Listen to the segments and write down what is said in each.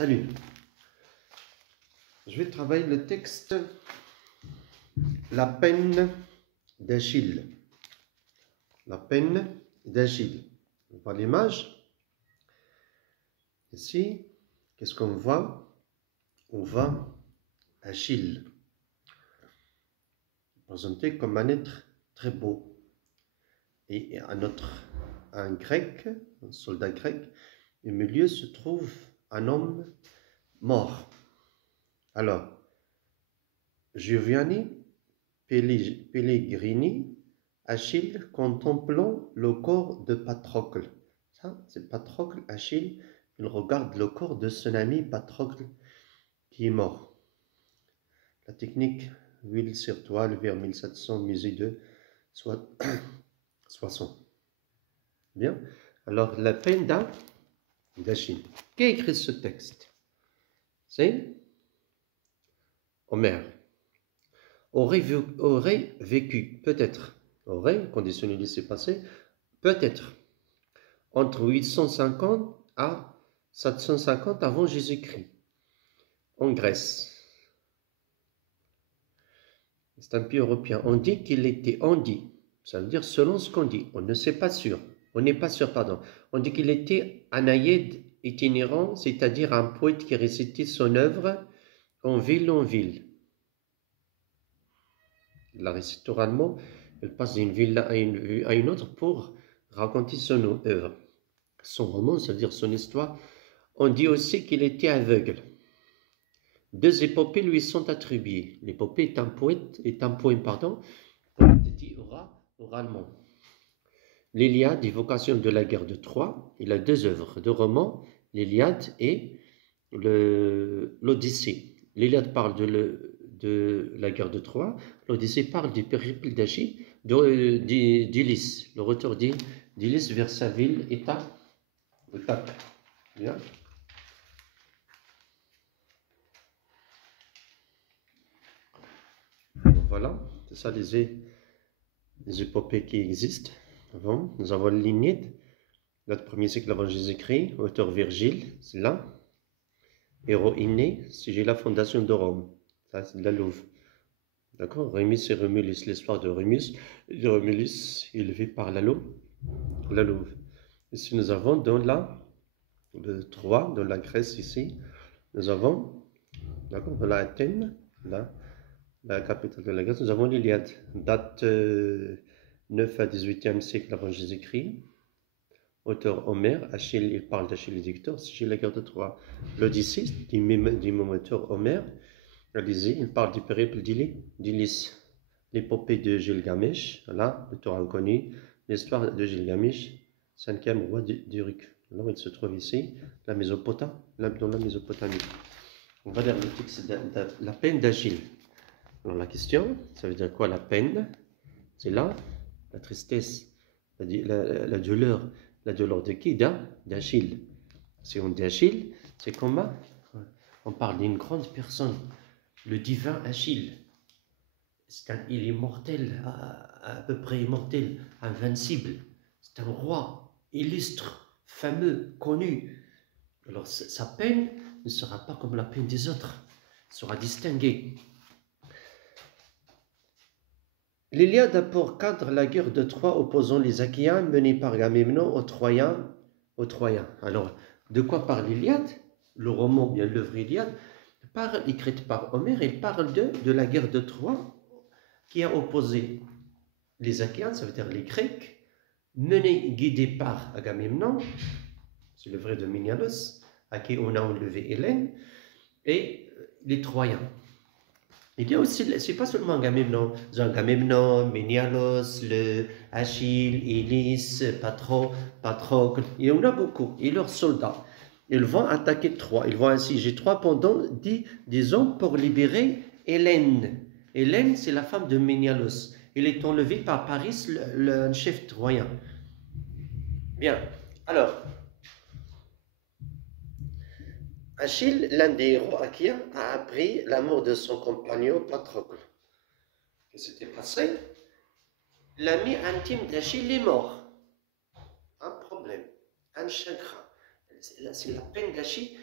Salut. Je vais travailler le texte La peine d'Achille. La peine d'Achille. On voit l'image. Ici, qu'est-ce qu'on voit? On voit Achille, présenté comme un être très beau. Et un grec, un soldat grec, au milieu se trouve un homme mort. Alors, Giovanni Pellegrini, Achille contemplant le corps de Patrocle. Ça, c'est Patrocle, Achille, il regarde le corps de son ami Patrocle qui est mort. La technique, huile sur toile vers 1700, musée de 60. Bien. Alors, la peine d'Achille. Qui a écrit ce texte? C'est Homère. Aurait vécu, peut-être, aurait, conditionnel s'est passé, peut-être, entre 850 à 750 avant Jésus-Christ, en Grèce. C'est un pays européen. On dit qu'il était, ça veut dire selon ce qu'on dit, on ne sait pas sûr, on n'est pas sûr, pardon. On dit qu'il était un aïd itinérant, c'est-à-dire un poète qui récitait son œuvre en ville. Il la récite oralement, elle passe d'une ville à une autre pour raconter son œuvre. Son roman, c'est-à-dire son histoire. On dit aussi qu'il était aveugle. Deux épopées lui sont attribuées. L'épopée est un poème, dit oralement. L'Iliade, évocation de la guerre de Troie. Il a deux œuvres de romans, l'Iliade et l'Odyssée. L'Iliade parle de la guerre de Troie, l'Odyssée parle du périple d'Ulysse, le retour d'Ulysse vers sa ville, étape. Bien. Voilà, c'est ça les épopées qui existent. Avant, nous avons l'Énéide, notre premier siècle avant Jésus-Christ, auteur Virgile, c'est là. Héros inné, c'est la fondation de Rome. Ça, c'est de la Louve. D'accord? Rémus et Romulus, l'histoire de Rémus et de Romulus, élevé par la Louve. Ici, nous avons dans le Troie, dans la Grèce, ici, nous avons, d'accord, dans la Athènes, là, la capitale de la Grèce, nous avons l'Iliade, date 9 à 18e siècle avant Jésus-Christ. Auteur Homère, Achille, il parle d'Achille et d'Hector, c'est la guerre de Troie. L'Odyssée, du même auteur Homère, il parle du périple d'Ulysse. L'épopée de Gilgamesh, là, l'auteur inconnu, l'histoire de Gilgamesh, 5e roi d'Uruk. Alors il se trouve ici, dans la Mésopotamie. On va lire le texte de la peine d'Achille. Alors la question, ça veut dire quoi la peine? C'est là, la tristesse, la douleur. La douleur de qui? D'Achille. Si on dit Achille, c'est comment? On parle d'une grande personne, le divin Achille. Il est mortel, à peu près immortel, invincible. C'est un roi illustre, fameux, connu. Alors sa peine ne sera pas comme la peine des autres, sera distinguée. L'Iliade a pour cadre la guerre de Troie opposant les Achéens menée par Agamemnon aux Troyens. Alors, de quoi parle l'Iliade? Le roman, bien l'œuvre Iliade, écrite par Homère, il parle de la guerre de Troie qui a opposé les Achéens, ça veut dire les Grecs, guidés par Agamemnon, c'est le vrai de Ménialos, à qui on a enlevé Hélène, et les Troyens. Il y a aussi, c'est pas seulement Agamemnon, Ménialos, Achille, Ulysse, Patrocle, il y en a beaucoup, et leurs soldats. Ils vont attaquer Troie, ils vont assiéger Troie pendant 10 ans pour libérer Hélène. Hélène, c'est la femme de Ménialos. Elle est enlevée par Paris, le chef troyen. Bien, alors, Achille, l'un des héros achéens, a appris la mort de son compagnon Patrocle. Qu'est-ce qui s'était passé? L'ami intime d'Achille est mort. Un problème, un chagrin. C'est la peine d'Achille.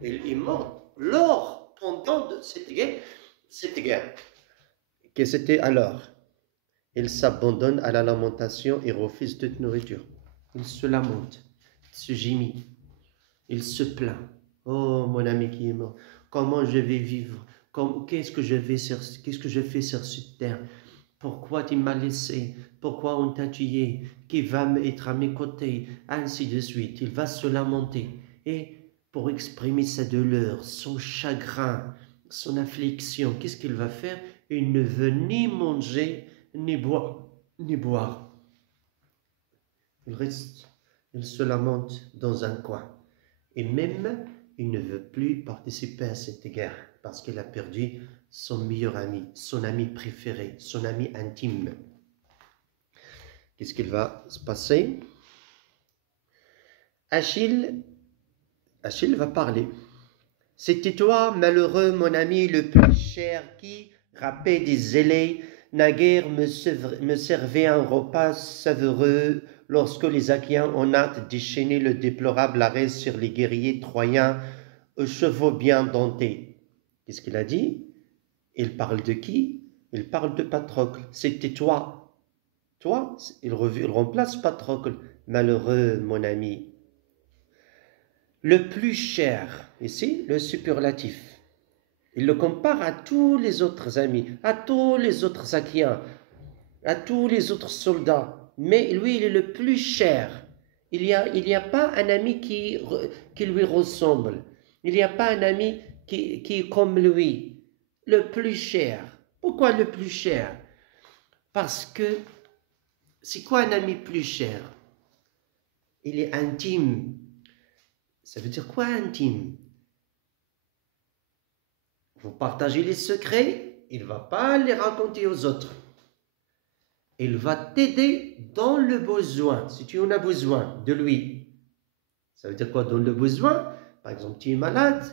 Il est mort lors, pendant cette guerre. Que c'était alors? Il s'abandonne à la lamentation et refuse toute nourriture. Il se lamente, il se gémit, il se plaint. Oh, mon ami qui est mort, comment je vais vivre? Qu'est-ce que je fais sur cette terre? Pourquoi tu m'as laissé? Pourquoi on t'a tué? Qui va être à mes côtés? Ainsi de suite. Il va se lamenter. Et pour exprimer sa douleur, son chagrin, son affliction, qu'est-ce qu'il va faire? Il ne veut ni manger, ni boire. Il reste, il se lamente dans un coin. Et même, il ne veut plus participer à cette guerre parce qu'il a perdu son meilleur ami, son ami préféré, son ami intime. Qu'est-ce qu'il va se passer? Achille va parler. C'était toi, malheureux mon ami le plus cher, qui, râpé des zélés, naguère me servait un repas savoureux lorsque les Achaéens en hâte déchaînaient le déplorable arrêt sur les guerriers troyens aux chevaux bien dentés. Qu'est-ce qu'il a dit? Il parle de qui? Il parle de Patrocle. C'était toi. Toi, il remplace Patrocle. Malheureux mon ami. Le plus cher, ici, le superlatif. Il le compare à tous les autres amis, à tous les autres Achaéens, à tous les autres soldats. Mais lui, il est le plus cher. Il n'y a pas un ami qui lui ressemble. Il n'y a pas un ami qui est comme lui. Le plus cher. Pourquoi le plus cher? Parce que, c'est quoi un ami plus cher? Il est intime. Ça veut dire quoi intime? Vous partagez les secrets, il ne va pas les raconter aux autres. Il va t'aider dans le besoin, si tu en as besoin de lui. Ça veut dire quoi dans le besoin? Par exemple, tu es malade,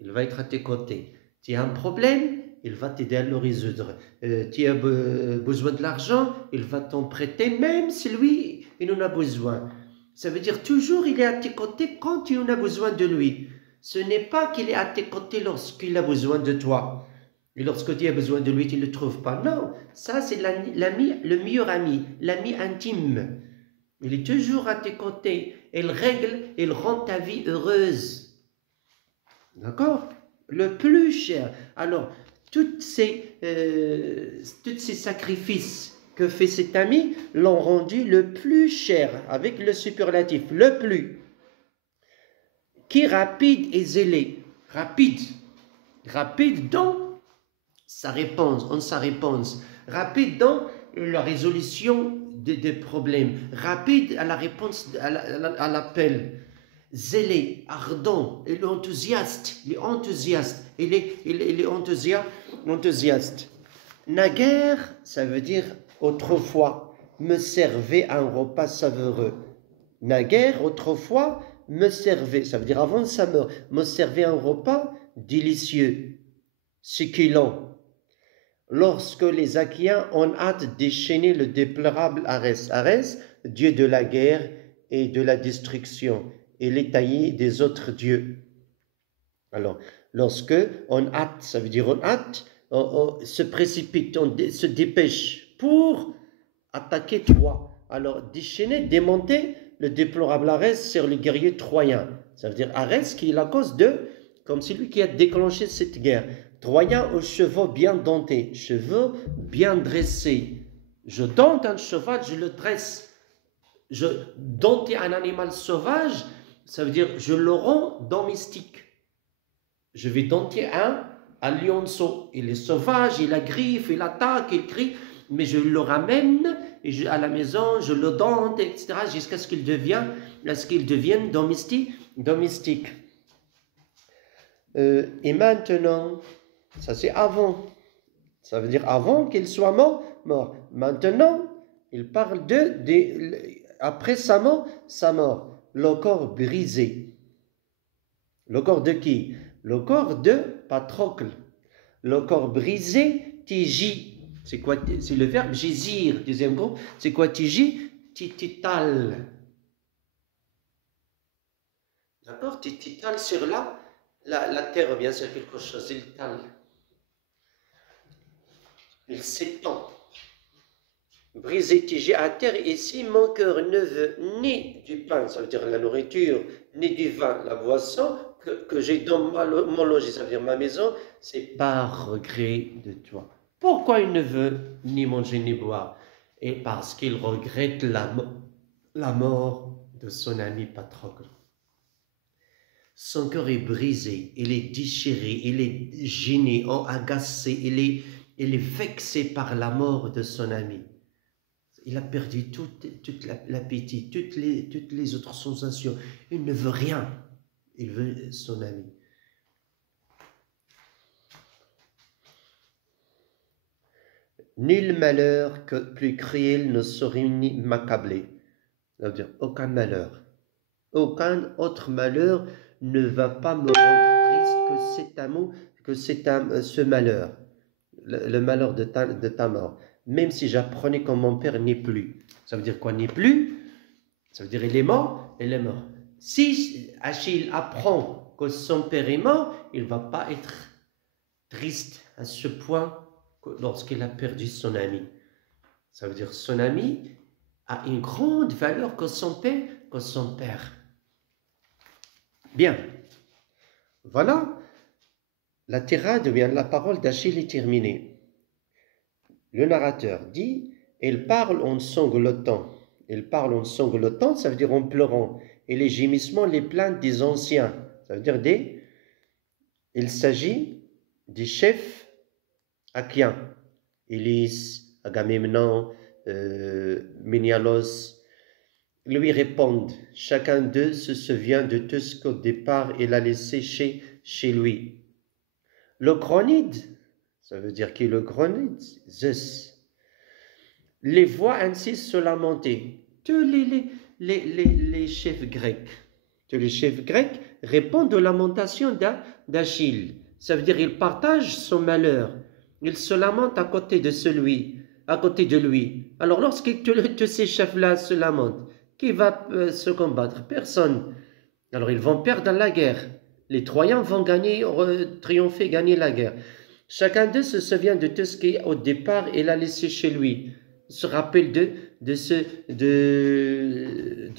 il va être à tes côtés. Tu as un problème, il va t'aider à le résoudre. Tu as besoin de l'argent, il va t'en prêter, même si lui, il en a besoin. Ça veut dire toujours, il est à tes côtés quand tu en as besoin de lui. Ce n'est pas qu'il est à tes côtés lorsqu'il a besoin de toi. Et lorsque tu as besoin de lui, tu ne le trouves pas. Non, ça c'est l'ami, le meilleur ami, l'ami intime. Il est toujours à tes côtés. Il règle, il rend ta vie heureuse. D'accord? Le plus cher. Alors, tous ces sacrifices que fait cet ami l'ont rendu le plus cher, avec le superlatif, le plus. Qui rapide et zélé. Rapide dans sa réponse, rapide dans la résolution des problèmes, rapide à la réponse à l'appel, zélé, ardent, il est enthousiaste, il est enthousiaste. Naguère, ça veut dire autrefois, me servait un repas savoureux. Naguère, autrefois, me servait, ça veut dire avant sa mort, me servait un repas délicieux, succulent. Lorsque les Achaéens ont hâte déchaîner le déplorable Arès. Arès, dieu de la guerre et de la destruction, et les taillés des autres dieux. Alors, lorsque on hâte, ça veut dire on hâte, on se précipite, on se dépêche pour attaquer Troie. Alors, déchaîner, démonter le déplorable Arès sur les guerriers troyens. Ça veut dire Arès qui est la cause de, comme celui qui a déclenché cette guerre. Troyens aux chevaux bien dentés, chevaux bien dressés. Je dente un cheval, je le dresse. Dompter un animal sauvage, ça veut dire je le rends domestique. Je vais dompter un lionceau. Il est sauvage, il a griffe, il attaque, il crie, mais je le ramène à la maison, je le dompte, etc., jusqu'à ce qu'il devienne domestique. Et maintenant, ça c'est avant. Ça veut dire avant qu'il soit mort. Maintenant, il parle après sa mort. Le corps brisé. Le corps de qui? Le corps de Patrocle. Le corps brisé, tigi. C'est quoi? C'est le verbe gésir. Deuxième groupe. C'est quoi tigi? Titital. D'accord? Titital sur la terre, bien c'est quelque chose, il tale, il s'étend. Brisé, tigé à terre, ici, mon cœur ne veut ni du pain, ça veut dire la nourriture, ni du vin, la boisson, que j'ai dans mon logis, ça veut dire ma maison, c'est par regret de toi. Pourquoi il ne veut ni manger ni boire? Et parce qu'il regrette la mort de son ami Patrocle. Son cœur est brisé, il est déchiré, il est gêné, agacé, il est vexé par la mort de son ami. Il a perdu tout l'appétit, toutes les autres sensations. Il ne veut rien. Il veut son ami. Nul malheur que plus cruel ne saurait m'accabler. Ça veut dire aucun malheur. Aucun autre malheur ne va pas me rendre triste que cet amour, ce malheur. Le malheur de ta mort. Même si j'apprenais que mon père n'est plus. Ça veut dire quoi, n'est plus? Ça veut dire il est mort, il est mort. Si Achille apprend que son père est mort, il ne va pas être triste à ce point lorsqu'il a perdu son ami. Ça veut dire son ami a une grande valeur que son père. Bien. Voilà. La tirade, bien la parole d'Achille est terminée. Le narrateur dit, il parle en sanglotant. Il parle en sanglotant, ça veut dire en pleurant. Et les gémissements, les plaintes des anciens. Ça veut dire il s'agit des chefs achaéens. Ulysse, Agamemnon, Ménialos, lui répondent. Chacun d'eux se souvient de tout ce qu'au départ il a laissé chez lui. Le Cronide, ça veut dire qui est le Cronide? Zeus. Les voix ainsi se lamenter. Tous les chefs grecs. Tous les chefs grecs répondent aux lamentations d'Achille. Ça veut dire qu'ils partagent son malheur. Ils se lamentent à côté de lui. Alors lorsque tous ces chefs-là se lamentent, qui va se combattre? Personne. Alors ils vont perdre la guerre. Les Troyens vont triompher, gagner la guerre. Chacun d'eux se souvient de tout ce qu'au départ il a laissé chez lui. Il se rappelle de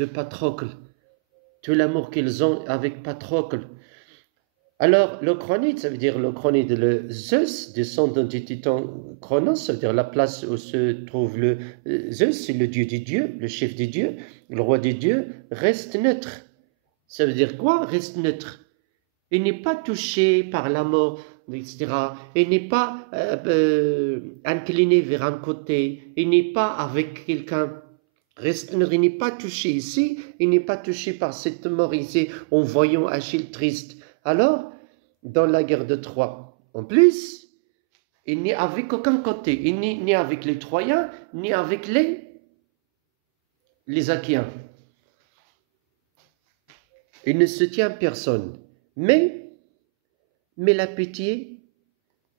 Patrocle. Tout l'amour qu'ils ont avec Patrocle. Alors, le Cronide, ça veut dire le Cronide, le Zeus, descendant du titan Chronos, ça veut dire la place où se trouve le Zeus, c'est le dieu des dieux, le chef des dieux, le roi des dieux, reste neutre. Ça veut dire quoi? Reste neutre. Il n'est pas touché par la mort, etc. Il n'est pas incliné vers un côté. Il n'est pas avec quelqu'un. Reste neutre. Il n'est pas touché ici. Il n'est pas touché par cette mort ici en voyant Achille triste. Alors, dans la guerre de Troie, en plus, il n'est avec aucun côté. Il n'est ni avec les Troyens, ni avec les Achéens. Il ne se tient personne. Mais la pitié,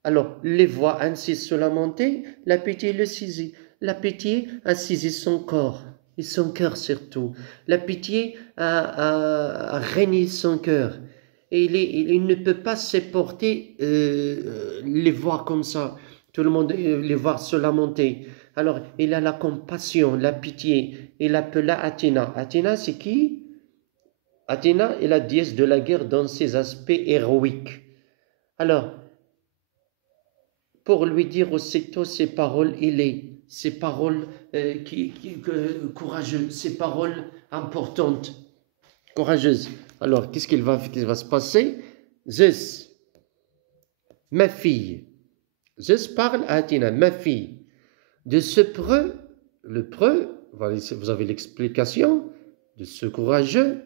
alors les voix ainsi se lamenter, la pitié le saisit. La pitié a saisi son corps, et son cœur surtout. La pitié a régné son cœur. Et il ne peut pas supporter les voir comme ça, tout le monde les voir se lamenter. Alors il a la compassion, la pitié. Il appela Athéna. Athéna, c'est qui? Athéna est la déesse de la guerre dans ses aspects héroïques. Alors, pour lui dire aussitôt ces paroles, ces paroles courageuses, ces paroles importantes, courageuses. Alors, qu'est-ce qui va se passer? Zeus, ma fille. Zeus parle à Athéna, ma fille. De ce preux, le preux, vous avez l'explication, de ce courageux,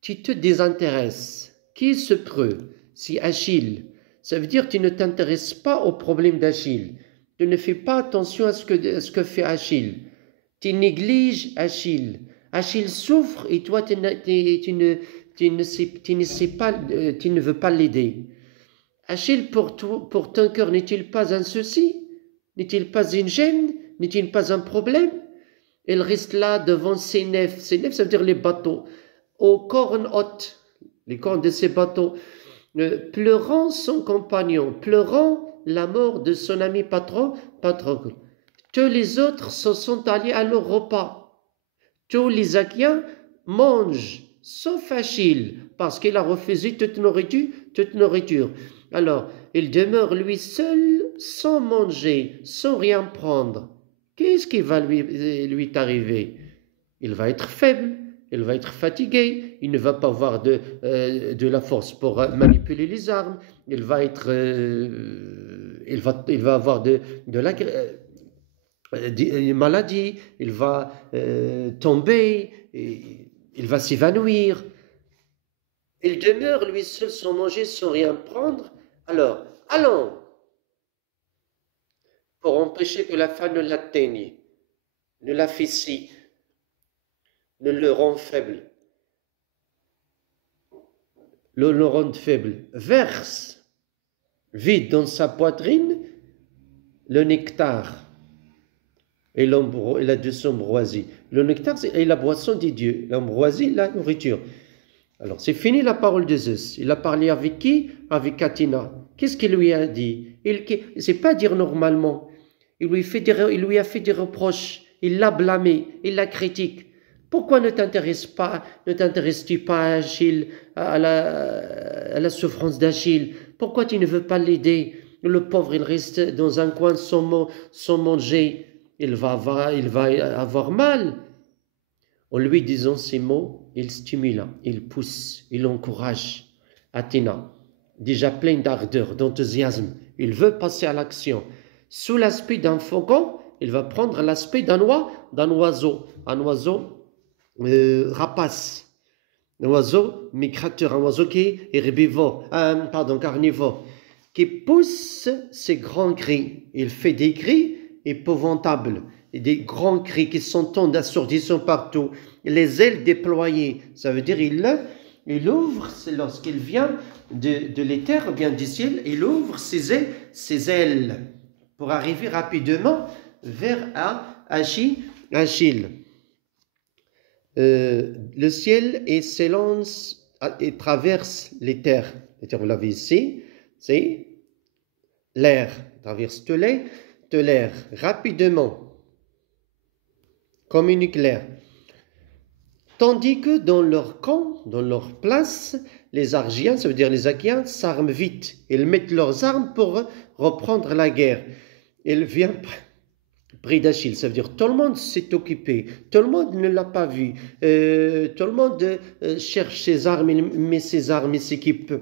tu te désintéresses. Qui est ce preux? C'est Achille. Ça veut dire que tu ne t'intéresses pas au problème d'Achille. Tu ne fais pas attention à ce que fait Achille. Tu négliges Achille. Achille souffre et toi, tu ne veux pas l'aider. Achille, pour ton cœur, n'est-il pas un souci? N'est-il pas une gêne? N'est-il pas un problème? Il reste là devant ses nefs. Ses nefs, ça veut dire les bateaux. Aux cornes hautes, les cornes de ces bateaux. pleurant son compagnon, pleurant la mort de son ami Patrocle. Tous les autres se sont alliés à leur repas. Tous les Achaïens mangent, sauf Achille, parce qu'il a refusé toute nourriture. Alors, il demeure lui seul, sans manger, sans rien prendre. Qu'est-ce qui va lui arriver? Il va être faible, il va être fatigué, il ne va pas avoir de la force pour manipuler les armes, il va avoir une maladie, il va tomber, il va s'évanouir. Il demeure lui seul sans manger, sans rien prendre. Alors, allons, pour empêcher que la faim ne l'atteigne, ne l'affaissit, ne le rende faible. Le rende faible. Verse, vide dans sa poitrine, le nectar et la douce ambroisie. Le nectar est la boisson des dieux, l'ambroisie, la nourriture. Alors, c'est fini la parole de Zeus. Il a parlé avec qui? Avec Athéna. Qu'est-ce qu'il lui a dit? Il ne sait pas dire normalement. Il lui a fait des reproches. Il l'a blâmé. Il la critique. Pourquoi ne t'intéresses-tu pas à Achille, à la souffrance d'Achille? Pourquoi tu ne veux pas l'aider? Le pauvre, il reste dans un coin sans manger. Il va avoir mal. En lui disant ces mots, il stimule, il pousse, il encourage Athéna, déjà pleine d'ardeur, d'enthousiasme. Il veut passer à l'action. Sous l'aspect d'un faucon, il va prendre l'aspect d'un oiseau rapace, un oiseau migrateur, un oiseau qui est carnivore, qui pousse ses grands cris. Il fait des cris épouvantables, et des grands cris qui s'entendent assourdissants partout, les ailes déployées, ça veut dire il ouvre, lorsqu'il vient de l'éther ou bien du ciel, il ouvre ses ailes pour arriver rapidement vers Achille. Le ciel s'élance et traverse l'éther. Vous l'avez ici, c'est l'air, traverse tout l'air rapidement, comme une éclair. Tandis que dans leur camp, dans leur place, les Argiens, ça veut dire les Achaïens, s'arment vite. Ils mettent leurs armes pour reprendre la guerre. Il vient près d'Achille, ça veut dire tout le monde s'est occupé, tout le monde ne l'a pas vu, tout le monde cherche ses armes, il met ses armes, il s'équipe.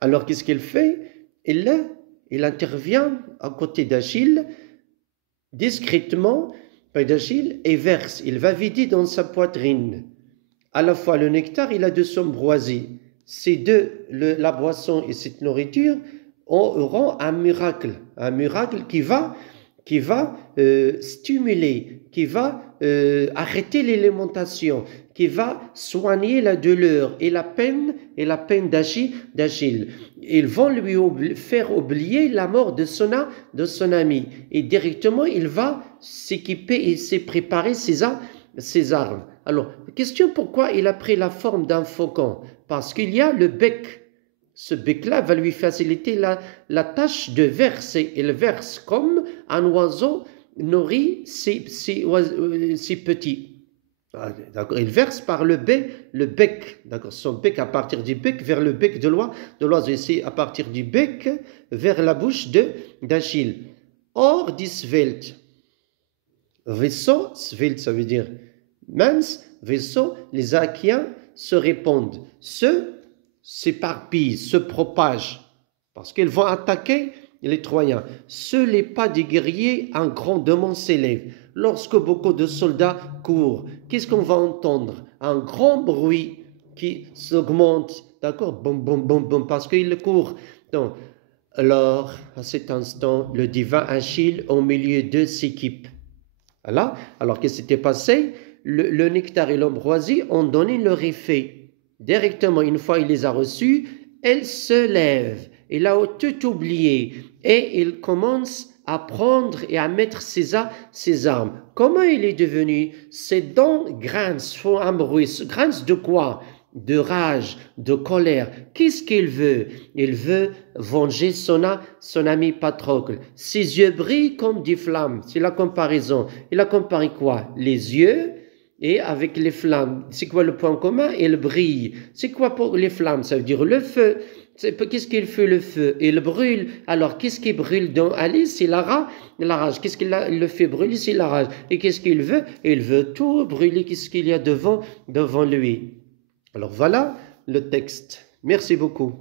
Alors qu'est-ce qu'il fait? Il intervient à côté d'Achille, discrètement, près d'Achille, et verse. Il va vider dans sa poitrine à la fois le nectar et la douce ambroisie. Ces deux, la boisson et cette nourriture, auront un miracle qui va stimuler, qui va arrêter l'alimentation, qui va soigner la douleur et la peine d'Achille. Ils vont lui faire oublier la mort de son ami. Et directement, il va s'équiper et se préparer ses armes. Alors, question, pourquoi il a pris la forme d'un faucon? Parce qu'il y a le bec. Ce bec-là va lui faciliter la tâche de verser. Il verse comme un oiseau nourrit ses petits. D'accord, il verse par le bec. D'accord, son bec, à partir du bec vers le bec de l'oiseau. C'est à partir du bec vers la bouche d'Achille. Or, dit svelte. Vaisseau, svelte, ça veut dire mince. Vaisseau, les Achaïens se répandent. S'éparpillent, se propagent, parce qu'ils vont attaquer les Troyens. Sur les pas des guerriers, un grondement s'élève. Lorsque beaucoup de soldats courent, qu'est-ce qu'on va entendre? Un grand bruit qui s'augmente, d'accord? Boum, boum, boum, boum, parce qu'ils courent. Donc, alors, à cet instant, le divin Achille, au milieu d'eux, s'équipe. Voilà. Alors, qu'est-ce qui s'était passé? Le nectar et l'ambroisie ont donné leur effet. Directement, une fois il les a reçus, elle se lève. Il a tout oublié. Et il commence à prendre et à mettre ses armes. Comment il est devenu? Ses dents grincent, font un bruit. Grincent de quoi? de rage, de colère. Qu'est-ce qu'il veut? Il veut venger son ami Patrocle. Ses yeux brillent comme des flammes. C'est la comparaison. Il a comparé quoi? Les yeux et avec les flammes. C'est quoi le point commun? Il brille. C'est quoi pour les flammes? Ça veut dire le feu. Qu'est-ce qu'il fait le feu? Il brûle. Alors, qu'est-ce qui brûle dans Alice? C'est la rage. Qu'est-ce qu'il le fait brûler? C'est la rage. Et qu'est-ce qu'il veut? Il veut tout brûler. Qu'est-ce qu'il y a devant lui? Alors, voilà le texte. Merci beaucoup.